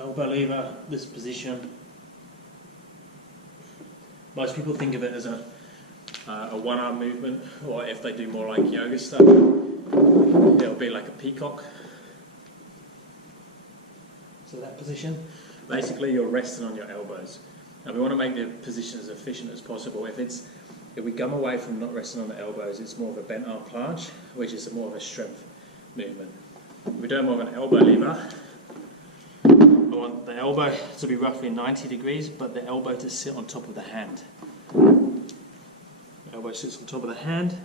elbow lever, this position. Most people think of it as a one-arm movement, or if they do more like yoga stuff, it'll be like a peacock. So that position, basically you're resting on your elbows. And we want to make the position as efficient as possible. If we come away from not resting on the elbows, it's more of a bent arm planche, which is more of a strength movement. If we do more of an elbow lever, I want the elbow to be roughly 90 degrees, but the elbow to sit on top of the hand. The elbow sits on top of the hand,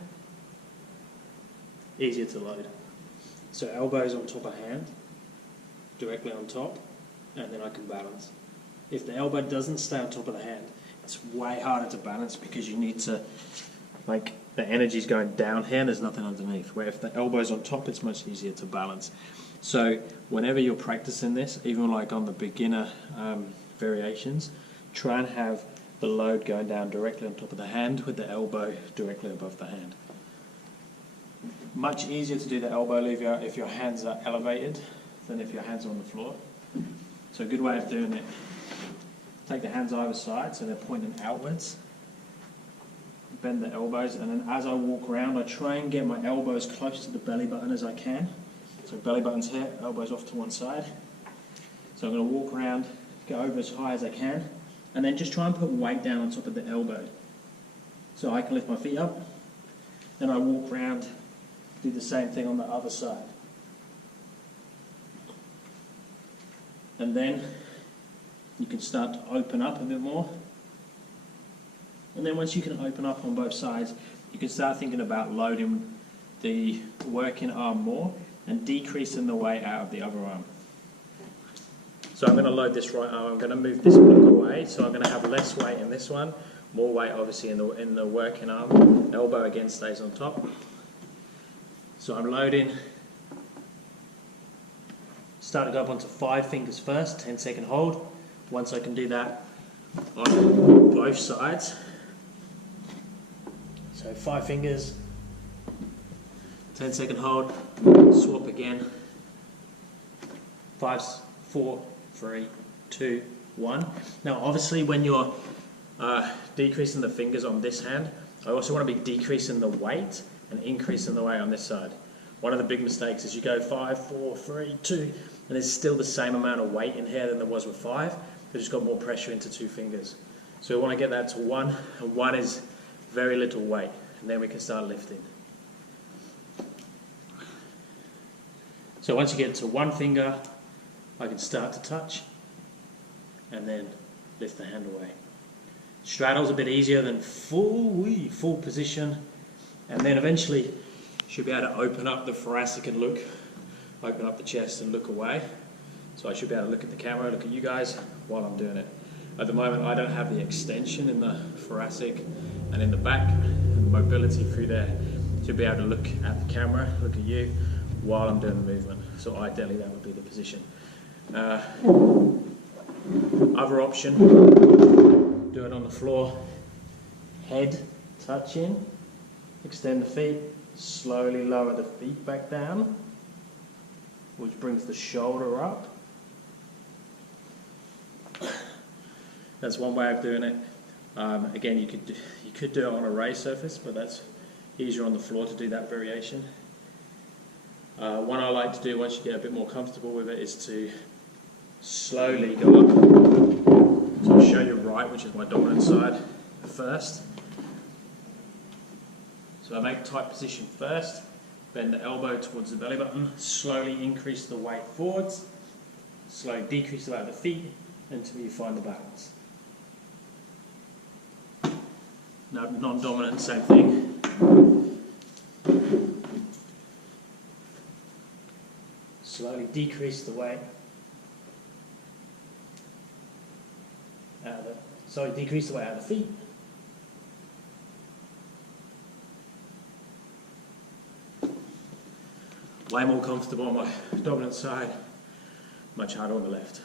easier to load. So elbows on top of hand, directly on top, and then I can balance. If the elbow doesn't stay on top of the hand, it's way harder to balance because you need to, like, the energy's going down here and there's nothing underneath. Where if the elbow's on top, it's much easier to balance. So whenever you're practicing this, even like on the beginner variations, try and have the load going down directly on top of the hand with the elbow directly above the hand. Much easier to do the elbow lever if your hands are elevated than if your hands are on the floor. So a good way of doing it, take the hands either side so they're pointing outwards, bend the elbows, and then as I walk around I try and get my elbows close to the belly button as I can. So belly button's here, elbows off to one side. So I'm going to walk around, go over as high as I can, and then just try and put weight down on top of the elbow. So I can lift my feet up, then I walk around, do the same thing on the other side. And then you can start to open up a bit more. And then once you can open up on both sides, you can start thinking about loading the working arm more and decreasing the weight out of the other arm. So I'm going to load this right arm, I'm going to move this block away, so I'm going to have less weight in this one, more weight obviously in the working arm. Elbow again stays on top. So I'm loading. Start to go up onto 5 fingers first, 10-second hold. Once I can do that on both sides. So 5 fingers, 10-second hold, swap again. 5, 4, 3, 2, 1. Now obviously when you're decreasing the fingers on this hand, I also want to be decreasing the weight and increasing the weight on this side. One of the big mistakes is you go 5, 4, 3, 2, and there's still the same amount of weight in here than there was with 5. They've just got more pressure into 2 fingers. So we want to get that to 1, and 1 is very little weight, and then we can start lifting. So once you get to 1 finger, I can start to touch, and then lift the hand away. Straddle's a bit easier than full position, and then eventually should be able to open up the thoracic and look, open up the chest and look away. So I should be able to look at the camera, look at you guys while I'm doing it. At the moment I don't have the extension in the thoracic and in the back and mobility through there to be able to look at the camera, look at you while I'm doing the movement. So ideally that would be the position. Other option, do it on the floor, head touching, extend the feet, slowly lower the feet back down, which brings the shoulder up. That's one way of doing it. Again, you could do it on a raised surface, but that's easier on the floor to do that variation. One I like to do once you get a bit more comfortable with it is to slowly go up. So I'll show you right, which is my dominant side, first. So I make tight position first, bend the elbow towards the belly button, slowly increase the weight forwards, slowly decrease the weight of the feet until you find the balance. Now non-dominant, same thing. Slowly decrease the weight out of decrease the weight out of the feet. Way more comfortable on my dominant side, much harder on the left.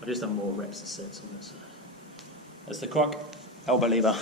I've just done more reps and sets on this side. That's the Croc elbow lever.